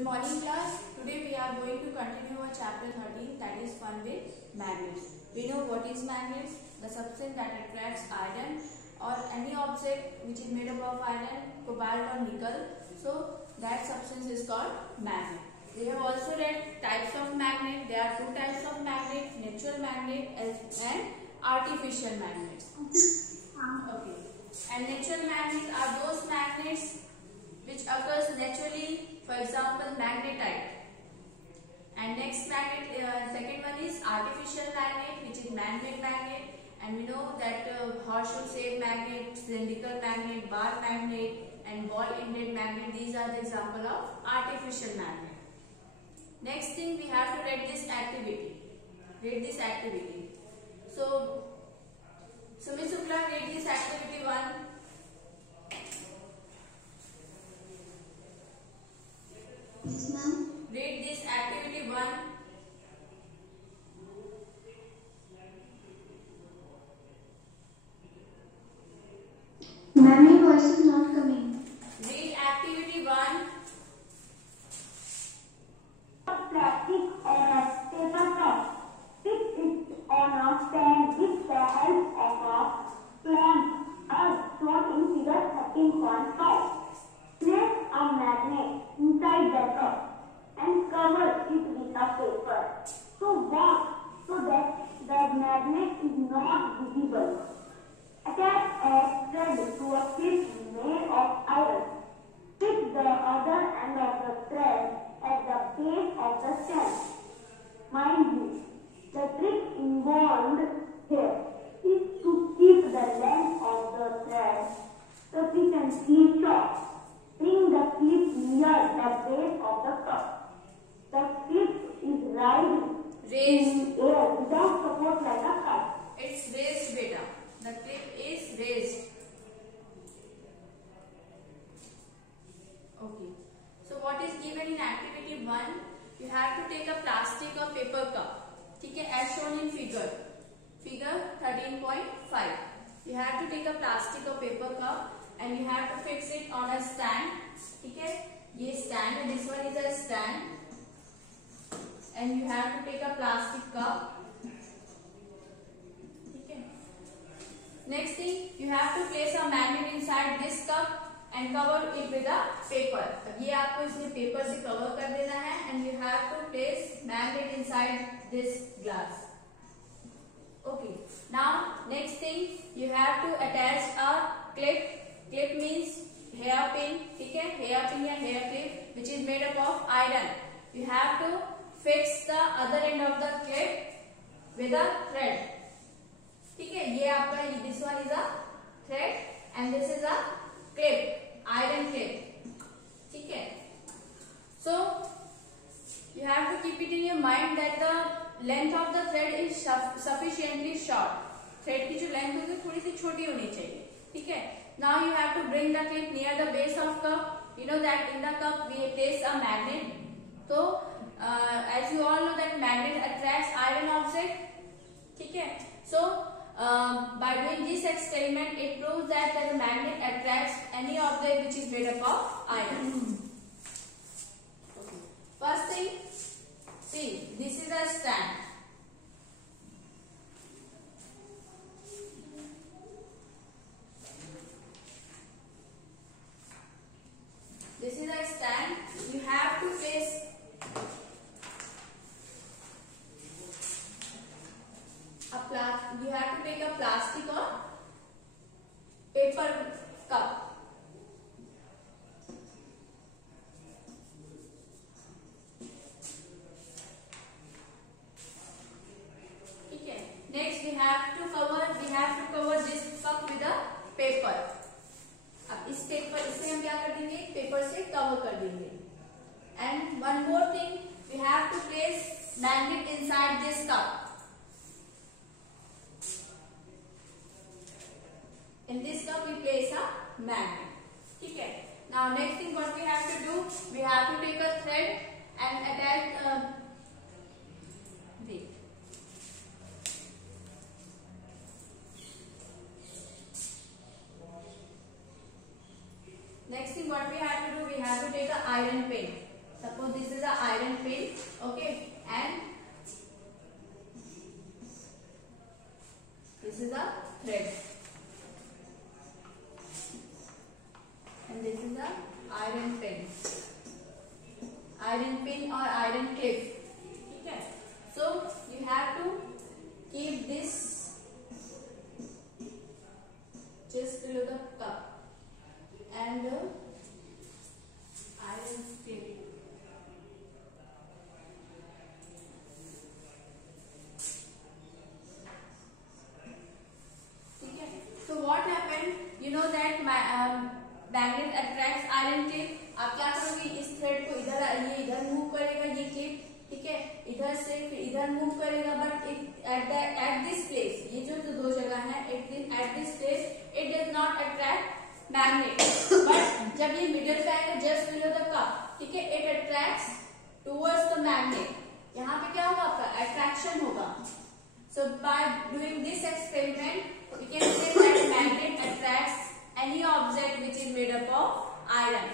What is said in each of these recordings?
Good morning class. Today we are going to continue our chapter 13, that is fun with magnets. We know what is magnets, the substance that attracts iron or any object which is made up of iron, cobalt or nickel. So that substance is called magnet. We have also read types of magnet. There are two types of magnet, natural magnet and artificial magnets. Okay. And natural magnets are those magnets which occurs naturally. For example, magnetite. And next magnet, second one is artificial magnet, which is man-made magnet. And we know that horseshoe-shaped magnet, cylindrical magnet, bar magnet, and ball-ended magnet. These are the example of artificial magnet. Next thing, we have to read this activity. Read this activity. So, Sumit Shukla, read this activity 1. Yes, ma'am. Read this activity 1. Ma'am, your voice is not coming. Read activity 1. Plastic on a paper cup. Fix it on a stand with the help of a clamp as shown in figure 13.5. Place a magnet inside the cup and cover it with a paper. So that the magnet is not visible. Attach a thread to a clip made of iron. Fix the other end of the thread at the base of the stand. Mind you, the trick involved here is to keep the length of the thread sufficiently short. Bring the clip near the base of the cup. The clip is Raised. in air without support like a cup. It's raised, beta. The clip is raised. Okay. So what is given in activity 1? You have to take a plastic or paper cup. Okay, as shown in figure 13.5. You have to take a plastic or paper cup and you have to fix it on a stand. Okay, this stand and this one is a stand. And you have to take a plastic cup. Okay. Next thing, you have to place a magnet inside this cup and cover it with a paper. ये आपको इसमें paper से cover कर देना है and you have to place magnet inside this glass. Okay. Now next thing, you have to attach a clip. Clip means hairpin. ठीक है, hairpin या hair clip which is made up of iron. You have to fix the other end of the clip with a thread. ठीक है, ये आपका this one is a thread and this is a clip, iron clip. ठीक है. So you have to keep it in your mind that the length of the thread is sufficiently short. Thread की जो length होगी थोड़ी सी छोटी होनी चाहिए. ठीक है. Now you have to bring the clip near the base of cup. You know that in the cup we place a magnet. So as you all know that magnet attracts iron object. ठीक है. So by doing this experiment, it proves that the magnet attracts any object which is made up of iron. First thing, see, this is a stand. This is a stand. You have to place you have to take a plastic or paper cup. Okay. Next we have to cover this cup with a paper. अब इस paper इसे हम क्या कर देंगे, paper से cover कर देंगे. And one more thing, we have to place magnet inside this cup. In this cup we place a magnet. ठीक है. Now next thing what we have to do, we have to take a thread and attach. Wait. Next thing what we have to do, we have to take an iron pin. Suppose this is a iron pin, okay, and this is a thread, and this is a iron pin or iron clip. Okay, so you have to keep this just below the cup and the iron clip. So what happened? You know that magnet attracts iron clip. आप क्या करोगे? इस thread को इधर move करेगा ये clip, ठीक है, इधर से फिर इधर मूव करेगा, बट एट दिस प्लेस, ये जो दो जगह है, at this place it does not attract magnet, but जब ये मिडिल पे आएगा जस्ट बिलो द कप, ठीक है, it attracts towards the magnet. यहाँ पे क्या होगा? आपका अट्रैक्शन होगा। So by doing this experiment, we can say that magnet attracts any object which is made up of iron.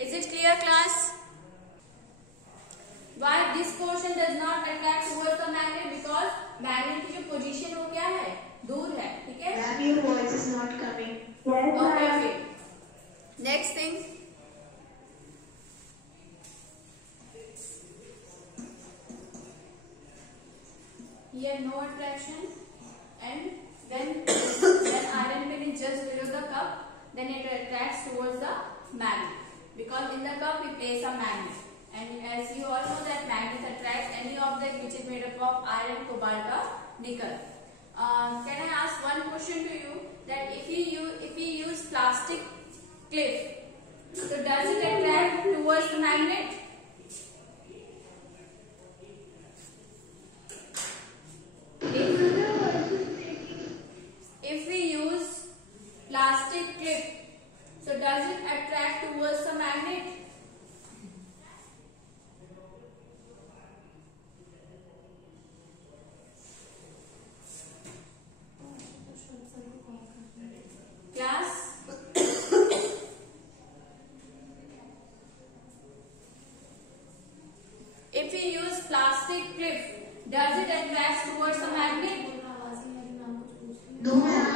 Is it clear, class? Why this portion does not attract towards the magnet? Because magnet की जो position वो क्या है? दूर है, ठीक है? Ma'am, your voice is not coming. Okay. Next thing. Here no attraction, and when iron pin is just below the cup, then it attracts towards the magnet, because in the cup we place a magnet, and as you all know that magnet attracts any object which is made up of iron, cobalt or nickel. Can I ask one question to you, that if we use plastic clip, so does it attract towards the magnet? If we use plastic clip, so does it attract towards the magnet? Class? If we use plastic clip, does it attract towards the magnet? No, ma'am.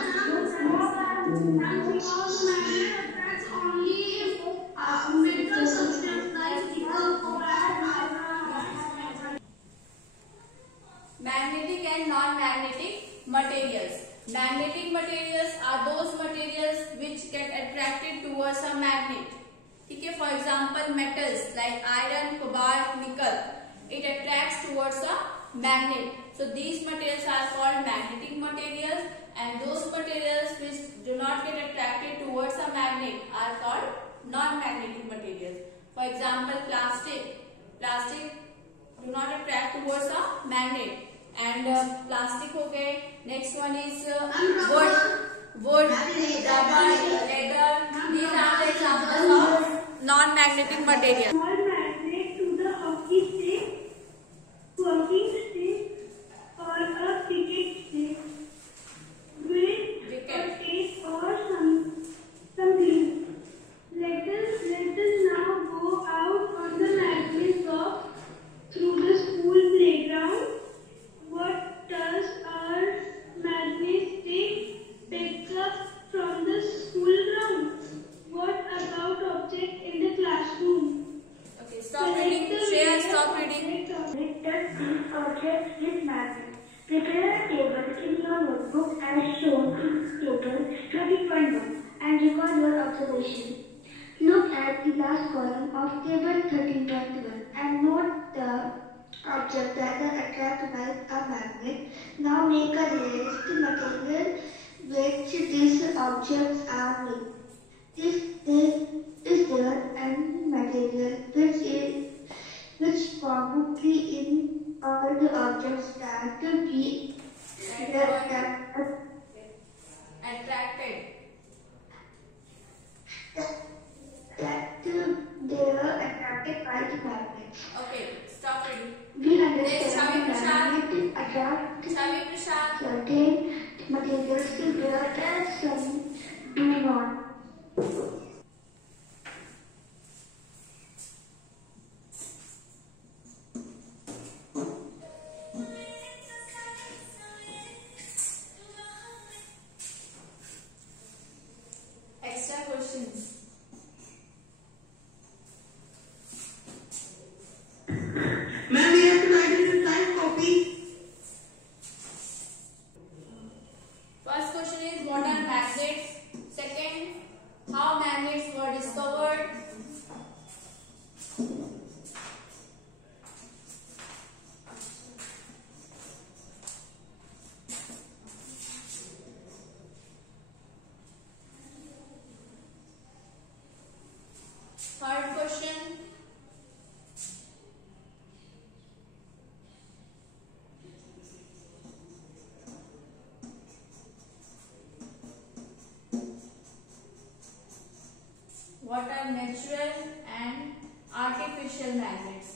Magnetic and non-magnetic materials. Magnetic materials are those materials which get attracted towards a magnet. ठीक है, for example metals like iron, cobalt, nickel, it attracts towards a magnet. So these materials are called magnetic materials, and those materials which do not get attracted towards a magnet are called non-magnetic materials. For example, plastic do not attract towards a magnet, and plastic हो गए. Next one is wood, rubber, leather. These are the examples of non-magnetic materials. Small magnet to the hockey stick, walking stick, or a cricket stick with a tape or something. Let us now go out on the magnet walk through the school playground. What does our magnet stick pick up from the school ground? What about object in the classroom? Okay, stop reading. Shreya, stop reading. Select these objects with magnets. Prepare a table in your notebook as shown in table 13.1 and record your observation. Look at the last column of table 13.1 and note the object that are attracted by a magnet. Now make a list of material which these objects are made. Is there any material which probably in all the objects that be Attracted. that they are attracted by the magnet? Okay, stop reading. We Next, understand Shavi magnet attract Prashad. certain materials to bear and some do not. forward. Third question. What are natural and artificial magnets?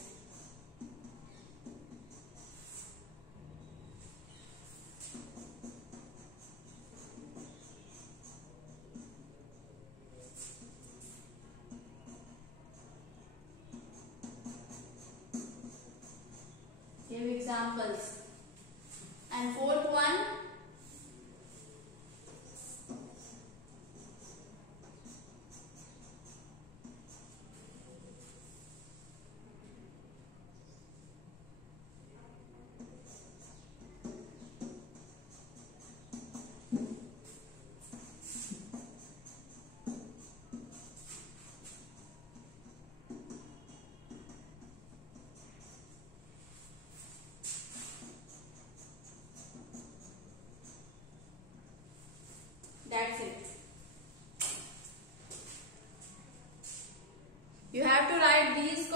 Give examples. And fourth one. That's it. You have to write these